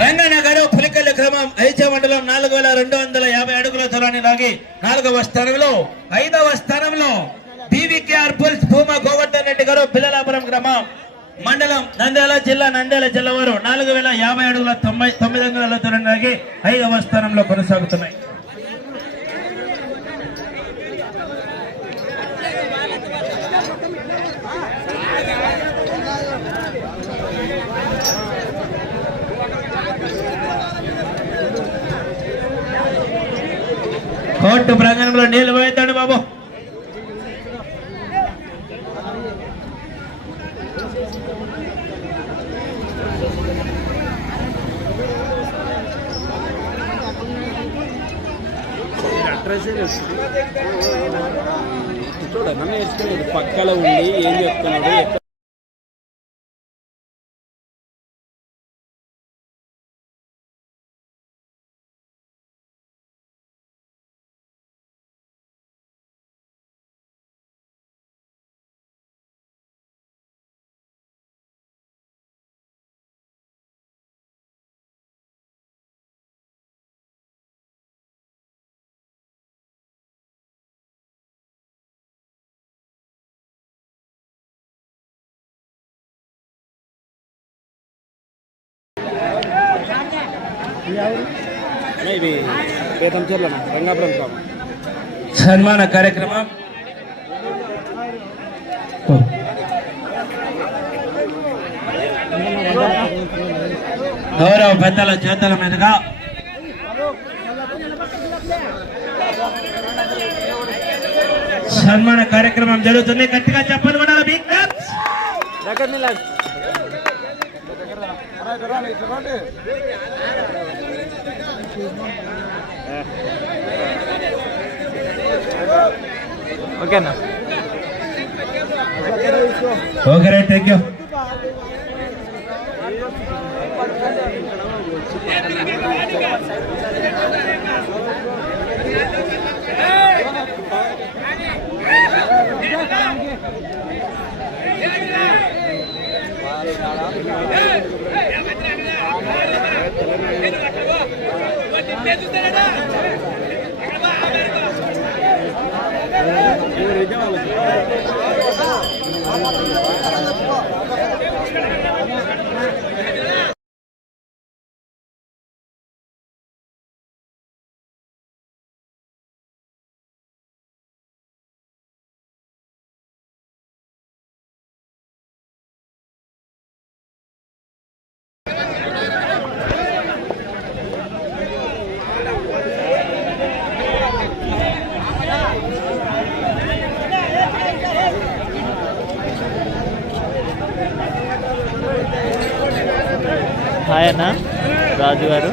రంగనగర్ పులికల్లి క్రమం ఐచ మండలం నాలుగు వేల రెండు వందల యాభై అడుగుల దూరాన్ని లాగి నాలుగవ స్థానంలో ఐదవ స్థానంలో బీవీకేఆర్ పుల్స్ భూమా గోవర్ధన్ రెడ్డి గారు పిల్లలాపురం గ్రామం. మండలం నంద్యాల జిల్లా నంద్యాల జిల్లా వారు నాలుగు వేల యాభై అడుగుల తొంభై తొమ్మిది అంగుళాల దూరం లాగి ఐదవ స్థానంలో కొనసాగుతున్నాయి. కోర్టు ప్రాంగణంలో నీళ్ళు పోయిద్దాడు బాబు. చూడన్నా నేర్చుకునేది పక్కల ఉండి ఏం చెప్తున్నాడు ఇది పేతంచెర్ల రంగాపురం గ్రామం సన్మాన కార్యక్రమం గౌరవ పెద్దల చేతుల మీదుగా సన్మాన కార్యక్రమం జరుగుతుంది గట్టిగా చెప్పండి కూడా బిగ్ క్లాప్స్. దగ్గర నిలబడు. ఓకేనా ఓకే రైట్ థ్యాంక్ యూ చూస్తాడా? రెడ్డి హాయ్ అన్న రాజు గారు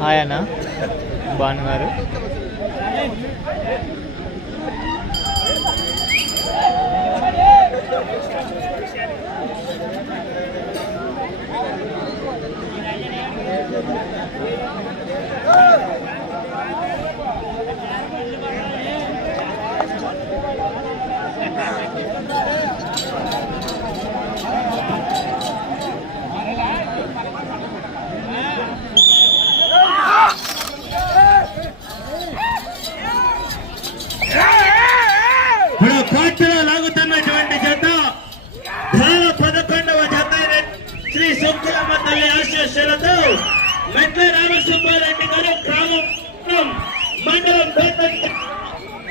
హాయ్ అన్న బాగున్నారు ఇప్పుడు కోర్టులో లాగుతున్నటువంటి జత ధార పదకొండవ జత అయిన శ్రీ సుంకులమ్మ తల్లి ఆశీస్సులతో మెట్ల రామసుబ్బారెడ్డి గారు గ్రామం మండలం బేతంచె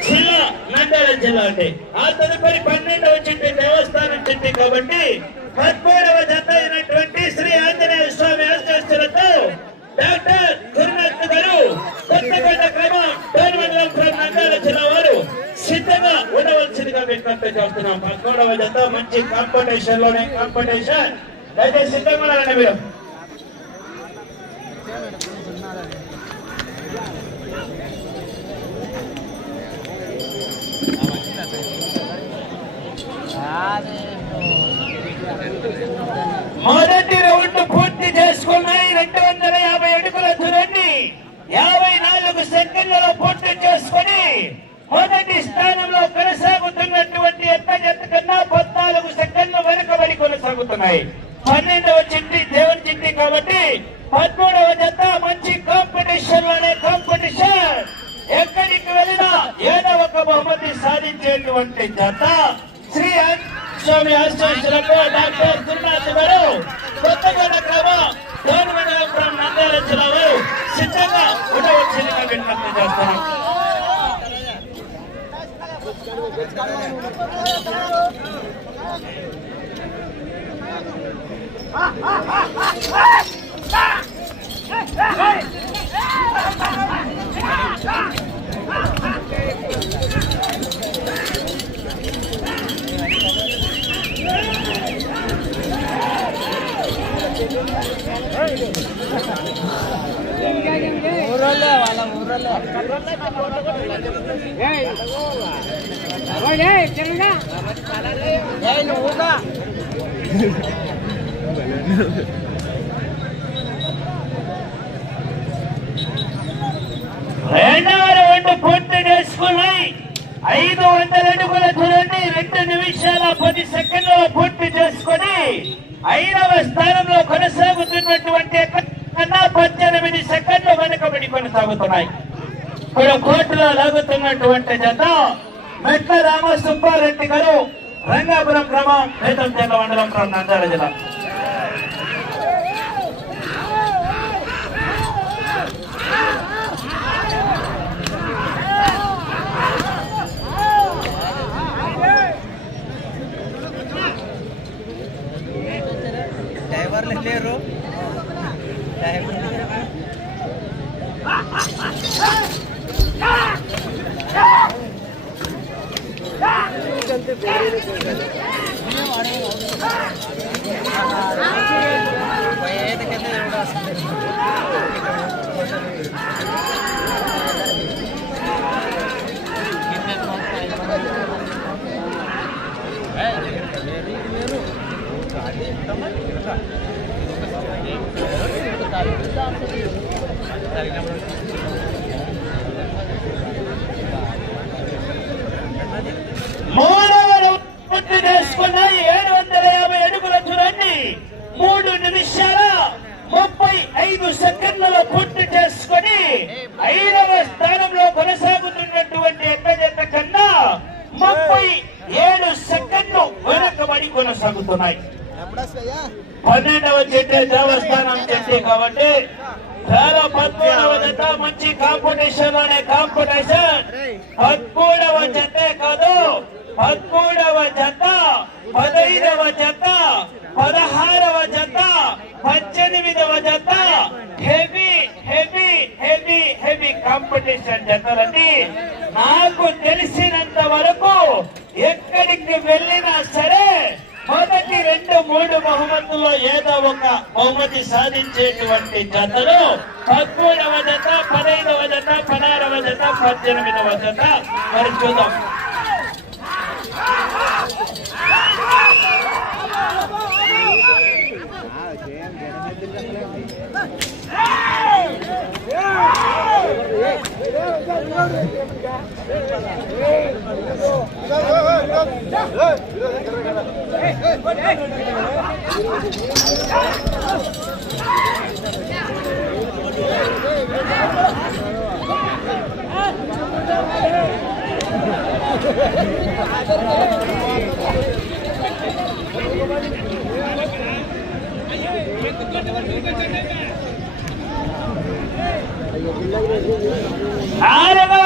జిల్లా నంద్యాల జిల్లా అంటే ఆ తదుపరి పన్నెండవ చెట్టు దేవస్థానం చెట్టు కాబట్టి పద్మూడవ జత అయినటువంటి శ్రీ ఆంజనేయ స్వామి ఆశీస్సులతో డాక్టర్ గురునాథ్ గారు కొత్తపేట గ్రామం డోర్మండలం ఫ్రం నంద్యాల జిల్లా వారు సిద్ధంగా ఉండవలసిందిగా విజ్ఞప్తి చేస్తున్నాం. పద్మూడవ జత మంచి కాంపిటీషన్లోనే కాంపిటీషన్ అయితే సిద్ధంగా ఉన్నారండి మీరు మొదటి రౌండ్ పూర్తి చేసుకున్నాయి రెండు వందల యాభై అడుగుల దూరాన్ని యాభై నాలుగు సెకండ్లలో పూర్తి చేసుకుని మొదటి స్థానంలో కొనసాగుతున్నటువంటి ఎక్క జత కన్నా పద్నాలుగు సెకండ్లు వెనుకబడి కొనసాగుతున్నాయి పన్నెండవ చిట్టి దేవుని చిట్టి కాబట్టి పదమూడవ జత మంచి కాంపిటీషన్లోనే కాంపిటీషన్ ఎక్కడికి వెళ్ళినా ఏదో ఒక బహుమతి సాధించేటువంటి జత. శ్రీ స్వామి ఆశ్చర్యులకు డాక్టర్ దుర్నాథ్ గారు కొత్తగూడ గ్రామం గవర్నమెంట్ నంద్యాల జిల్లాలో సిద్ధంగా ఉండవలసిందిగా విజ్ఞప్తి ఊరోళ్ళే వాళ్ళ ఊరోళ్ళే ఏ తిరుగా ఏ నువ్వుగా చేస్తున్నాం రెండవ రౌండ్ పూర్తి చేసుకున్నాయి ఐదు వందల అడుగుల దూరాన్ని రెండు నిమిషాల పది సెకండ్ల పూర్తి చేసుకుని ఐదవ స్థానంలో కొనసాగుతున్నటువంటి కన్నా పద్దెనిమిది సెకండ్లు వెనుకబడి కొనసాగుతున్నాయి ఇప్పుడు కోర్టులో లాగుతున్నటువంటి జత మెట్ల రామ సుబ్బారెడ్డి గారు రంగాపురం గ్రామం పేదంచేల మండలం from నంద్యాల జిల్లా. రెండు మూడు బహుమతుల్లో ఏదో ఒక బహుమతి సాధించేటువంటి జతలు పదమూడవ జత పదహైదవ జత పదహారవ జత పద్దెనిమిదవ జత. మరి చూద్దాం. Hey, hey, hey.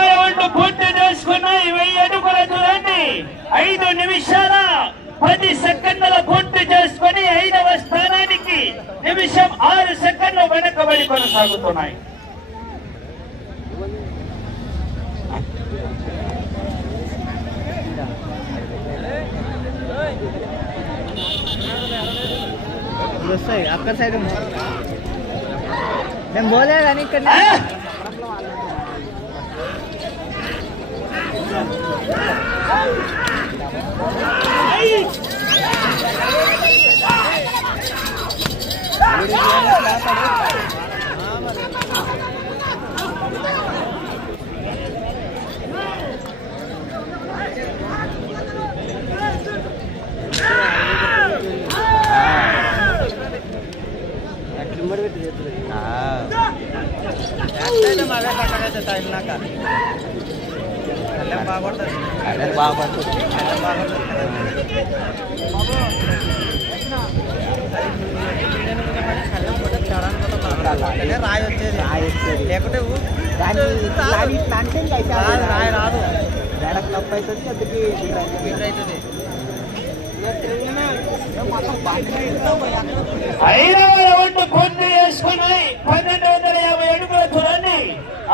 రౌండ్ పూర్తి చేసుకున్న వెయ్యి అడుగుల దూరాన్ని ఐదు నిమిషాల పది సెకండ్ల పూర్తి చేసుకుని ఐదవ స్థానానికి నిమిషం ఆరు సెకండ్లు వెనకబడి కొనసాగుతున్నాయి. వస్తాయి అక్కడ side నేను పోలే కానీ ఇక్కడ ఆ?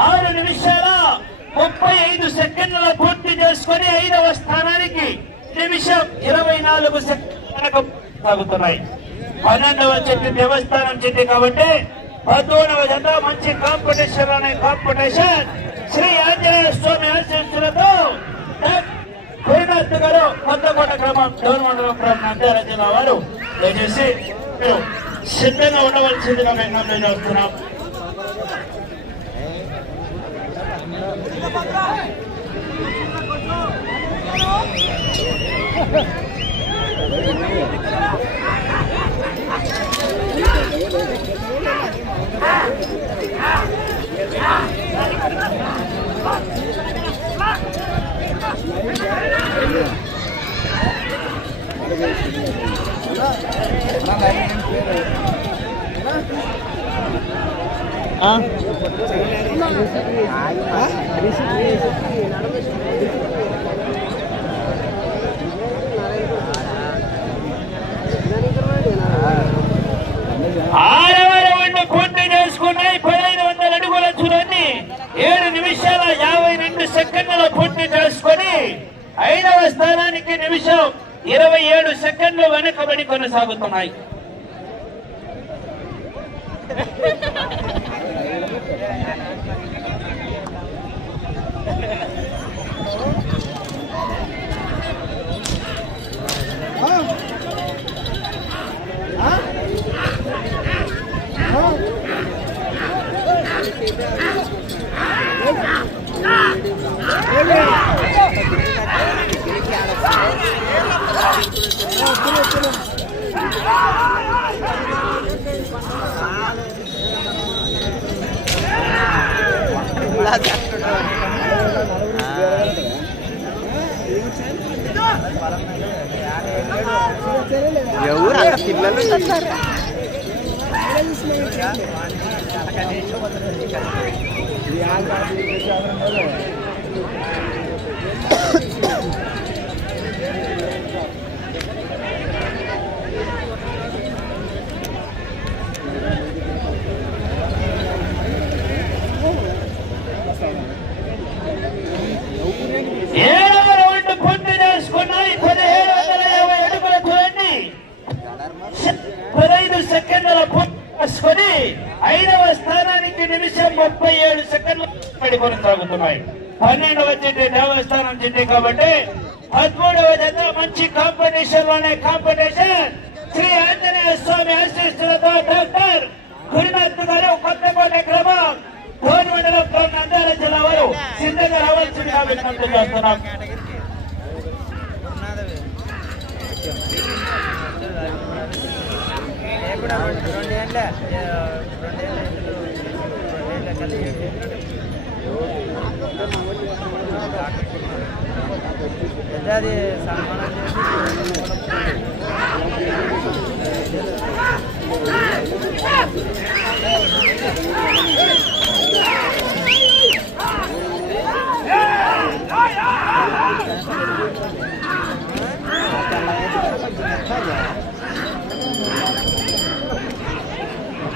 ఆరు నిమిషాల ముప్పై ఐదు సెకండ్ల పూర్తి చేసుకుని ఐదవ స్థానానికి నిమిషం ఇరవై నాలుగు సెకండ్లకు సాగుతున్నాయి. పన్నెండవ చెట్టు దేవస్థానం చెట్టు కాబట్టి పదమూడవ జత మంచి కాంపిటీషన్ అనే కాంపిటీషన్ శ్రీ ఆంజనేయ స్వామి ఆశీస్సులతో గురునాథ్ గారు కొత్తకోట గ్రామం డోర్ మండలం గ్రామం నంద్యాల జిల్లా వారు. దయచేసి సిద్ధంగా ఉండవలసిందిగా మేము నమ్మకం చేస్తున్నాం. ఆ? ఆరవ రౌండ్ పూర్తి చేసుకున్నాయి పదహైదు వందల అడుగుల చూడండి ఏడు నిమిషాల యాభై రెండు సెకండ్ల పూర్తి చేసుకొని ఐదవ స్థానానికి నిమిషం ఇరవై ఏడు సెకండ్లు వెనుకబడి కొనసాగుతున్నాయి. రెండేళ్ళ రెండేళ్ళ కలిగి అది సన్మానం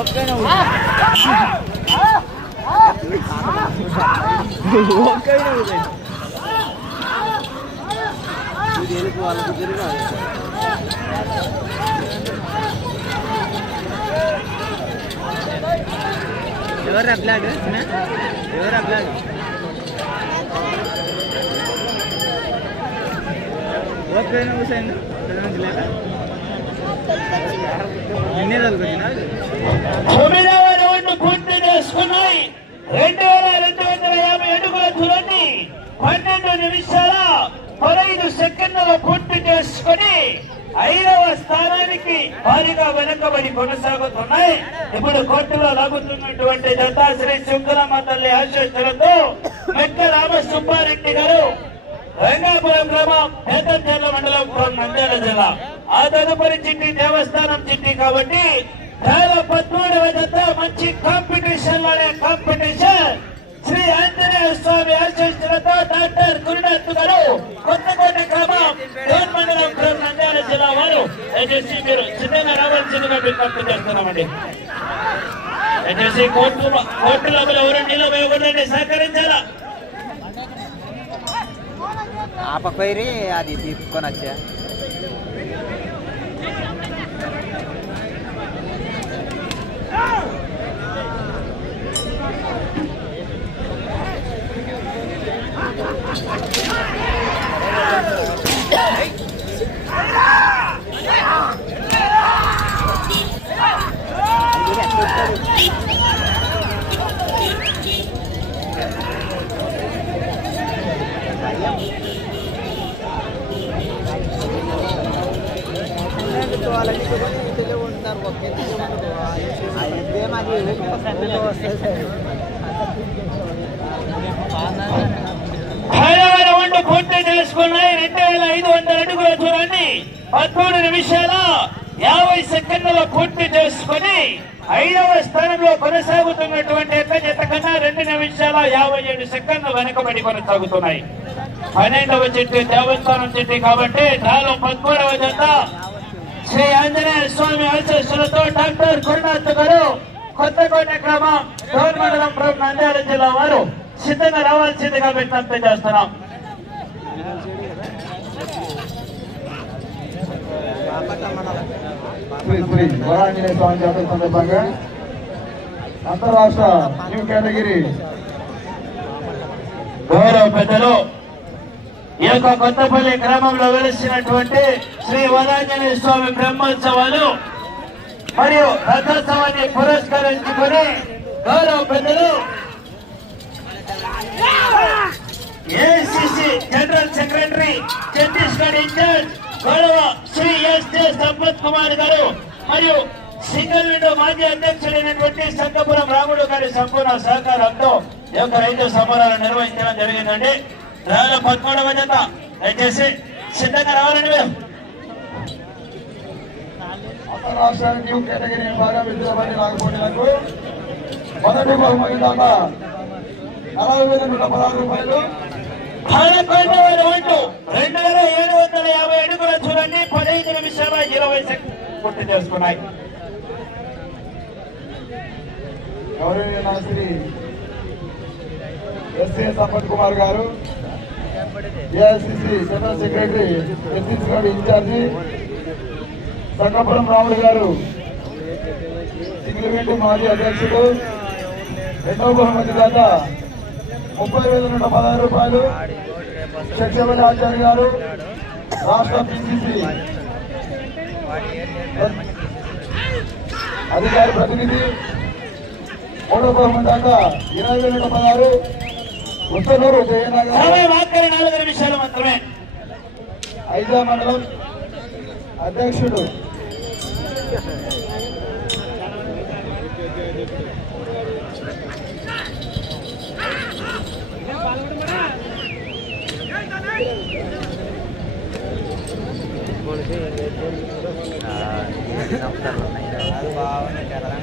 ఓకే ఓకే వాళ్ళకి తిరిగి ఎవరు బ్లాగ్ ఎవరు బ్లాగ్ ఓకే హుసేన్ లేదా ఎన్ని రోజులు వచ్చినా పూర్తి చేసుకున్నాయి. రెండు వేల రెండు వందల యాభై అడుగుల దూరాన్ని పన్నెండు నిమిషాల పదహైదు సెకండ్ల పూర్తి చేసుకుని ఐదవ స్థానానికి భారీగా వెనకబడి కొనసాగుతున్నాయి. ఇప్పుడు కోర్టులో లాగుతున్నటువంటి దత్తాశ్రీ శ్రీ శుంకరమ్మ తల్లి ఆశీస్సులతో మెక్క రామ సుబ్బారెడ్డి గారు రంగాపురం గ్రామం పేదచర్ల మండలం ఫ్రం నంద్యాల జిల్లా. ఆ తదుపరి చిట్టి దేవస్థానం చిట్టి కాబట్టి చాలా పద్మూడవ జత మంచి కాంపిటీషన్లోనే కాంపిటీషన్ శ్రీ ఆంజనేయ స్వామి ఆశీస్సులతో డాక్టర్ గురునాథ్ గారు కొత్తకోట గ్రామం డోన్ మండలం ఫ్రం నంద్యాల జిల్లా వారు. దయచేసి మీరు చిన్నగా రావాల్సిందిగా విజ్ఞప్తి చేస్తున్నామండి. దయచేసి కోర్టు కోర్టు లోపల ఎవరు నిలబడి సహకరించాలా? ఆ పక్క పోయి అది తీసుకొని వచ్చా ఐదవ పూర్తి తెలుసుకున్నాయి. రెండు వేల ఐదు వందల అడుగుల దూరాన్ని పదమూడు నిమిషాల యాభై సెకండ్ల పూర్తి చేసుకుని ఐదవ స్థానంలో కొనసాగుతున్నటువంటి యొక్క కన్నా రెండు నిమిషాల యాభై ఏడు సెకండ్లు వెనకబడి కొనసాగుతున్నాయి. పన్నెండవ చిట్టి దేవస్థానం చెట్టు కాబట్టి నాలో పదమూడవ జత శ్రీ ఆంజనేయ స్వామి ఆశీస్సులతో డాక్టర్ గురునాథ్ గారు కొత్తకోట గ్రామం డోర్ మండలం నంద్యాల జిల్లా వారు సిద్ధంగా రావాల్సిందిగా విజ్ఞప్తి చేస్తున్నాం. శ్రీ శ్రీ వరాంజనేయ స్వామి జాతర సందర్భంగా అంతరాష్ట్ర న్యూ కేటగిరీ. గౌరవ పెద్దలు ఈ యొక్క కొత్తపల్లి గ్రామంలో వెలిసినటువంటి శ్రీ వరాంజనేయ స్వామి బ్రహ్మోత్సవాలు మరియు రథోత్సవాన్ని పురస్కరించుకుని గౌరవ పెద్దలు ACC general secretary Chhattisgarh incharge గౌరవ శ్రీ ఎస్ జె సంపత్ కుమార్ గారు మరియు సింగిల్ విండో మాజీ అధ్యక్షుడైనటువంటి సంగపురం రాముడు గారి సంపూర్ణ సహకారంతో ఈ యొక్క రైతు సమరాలు నిర్వహించడం జరిగిందండి. రాళ్ళ పదమూడవ జత దయచేసి సిద్ధంగా రావాలండి మీరు. అంతరాష్ట్ర న్యూ కేటగిరీ విభాగం విద్యాపతి నాగపోటీలకు మొదటి బహుమతి దాకా నలభై వేల నూట పదహారు రూపాయలు. పదకొండవ రౌండ్ రెండు వేల ఏడు వందల యాభై అడుగుల చూడండి. పదహైదు నిమిషాల ఇరవై సెకండ్ పూర్తి చేసుకున్నాయి. గౌరవనీయ Shri SA Sampath Kumar garu AICC general secretary Chhattisgarh incharge Sangapuram Ramudu garu Singiliganti మాజీ అధ్యక్షుడు రెండవ బహుమతి దాత ముప్పై వేల నూట పదహారు రూపాయలు శిక్షపతి ఆచార్య గారు రాష్ట్ర పిసిసి అధికారి ప్రతినిధి మూడవ బహుమతి దాత ఇరవై వేల నూట పదహారు సమయం ఆఖరి నాలుగు నిమిషాలు మాత్రమే. ఐదా మండలం అధ్యక్షుడు.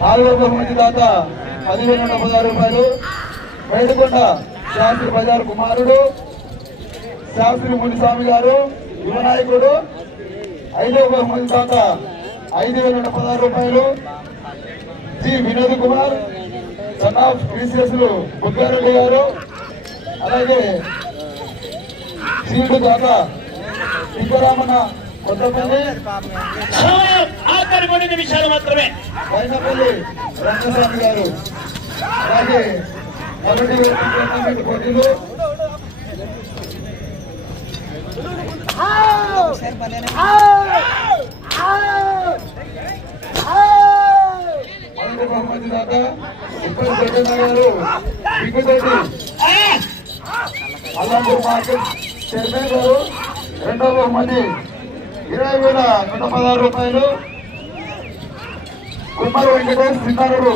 నాలుగో బహుమతి దాత పదివేల నూట పదహారు రూపాయలు. వేడుకొండ శాస్త్రి బజార్ కుమారుడు శాస్త్రి మునిస్వామి గారు యువ నాయకుడు ఐదవ బహుమతి దాత ఐదు వేల నూట పదహారు రూపాయలు. G. Vinod Kumar son of క్రీసియస్లు Buggareddy garu అలాగే సీటు దాత సింగరామన్న కొత్తపల్లి. ఆఖరి మూడు నిమిషాలు మాత్రమే. వైనపల్లి రంగస్వామి గారు అలాగే మొదటి టోర్నమెంట్ పోటీలు మొదటి బహుమతి దాత గారు అల్లంపూర్ మార్కెట్ చైర్మన్ గారు రెండవ బహుమతి ఇరవై వేల నూట పదహారు రూపాయలు కుమార్ వెంకటేష్ సింగారు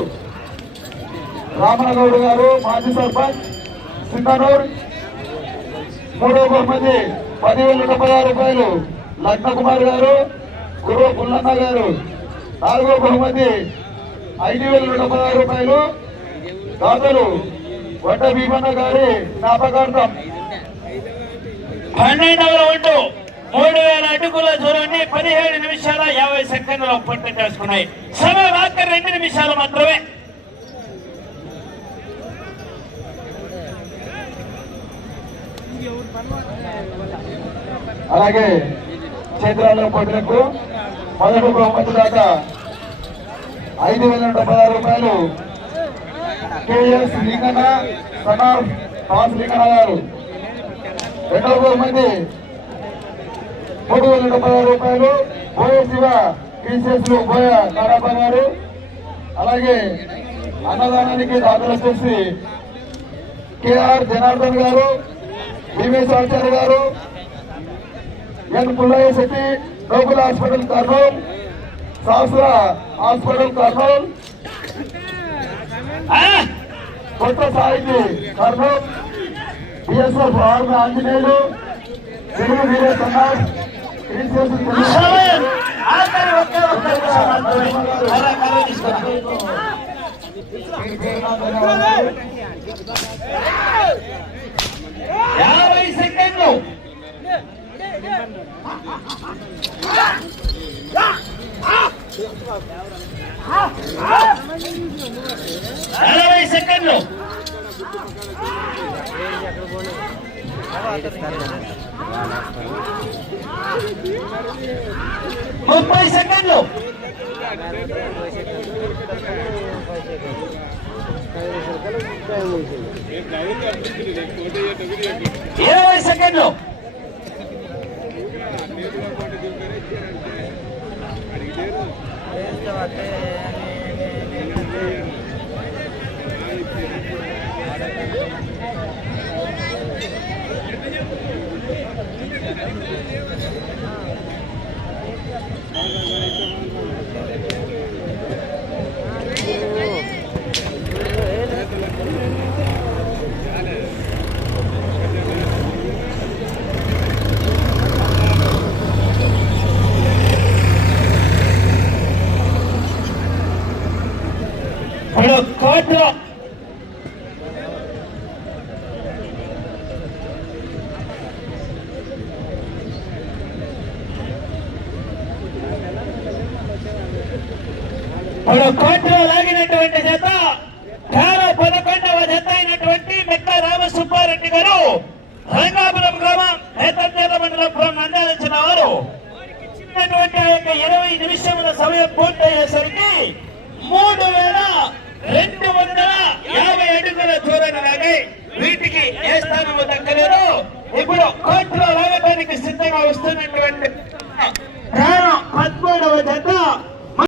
రామనగౌడ్ గారు మాజీ సర్పంచ్ సింగనూర్. మూడవ బహుమతి పదివేల డెబ్బై ఆరు రూపాయలు. లగ్న కుమార్ గారు గురువ పుల్లన్న గారు. నాలుగో బహుమతి ఐదు వేల డెబ్బై ఆరు రూపాయలు. దాతలు వడ్డ భీమన్న గారి జ్ఞాపకార్థం. పన్నెండవ రౌండ్ మూడు వేల అడుగుల దూరాన్ని పదిహేడు నిమిషాల యాభై సెకండ్లు పట్టు చేసుకున్నాయి. సమయం ఆఖరి రెండు నిమిషాలు మాత్రమే. అలాగే క్షేత్రాల్లో పోటీలకు మొదటి బహుమతి దాకా ఐదు వేల నూట పదహారు రూపాయలు. కేఎస్ లింగన్న సనాఫ్ పాస్ లింగన్న గారు. రెండవ బహుమతి మూడు వేల డెబ్బై పదహారు రూపాయలు. బోయ శివ టీసీఎస్ బోయ కడప గారు. అలాగే అన్నదానానికి దాతలు వచ్చేసి KR Janardhan garu. Bheemesh Acharya garu N Pullaiah Shetty local hospital Kurnool Shastra hospital Kurnool? కొత్త సాహితి కర్నూలు బిఎస్ఎఫ్ ఆర్మీ ఆంజనేయులు తెలుగు వీర క్రీస్తు యాభై సెకండ్లు. నలభై సెకండ్లు. ముప్పై సెకండ్లు. ఇరవై సెకండ్లు Thank you. ఇప్పుడు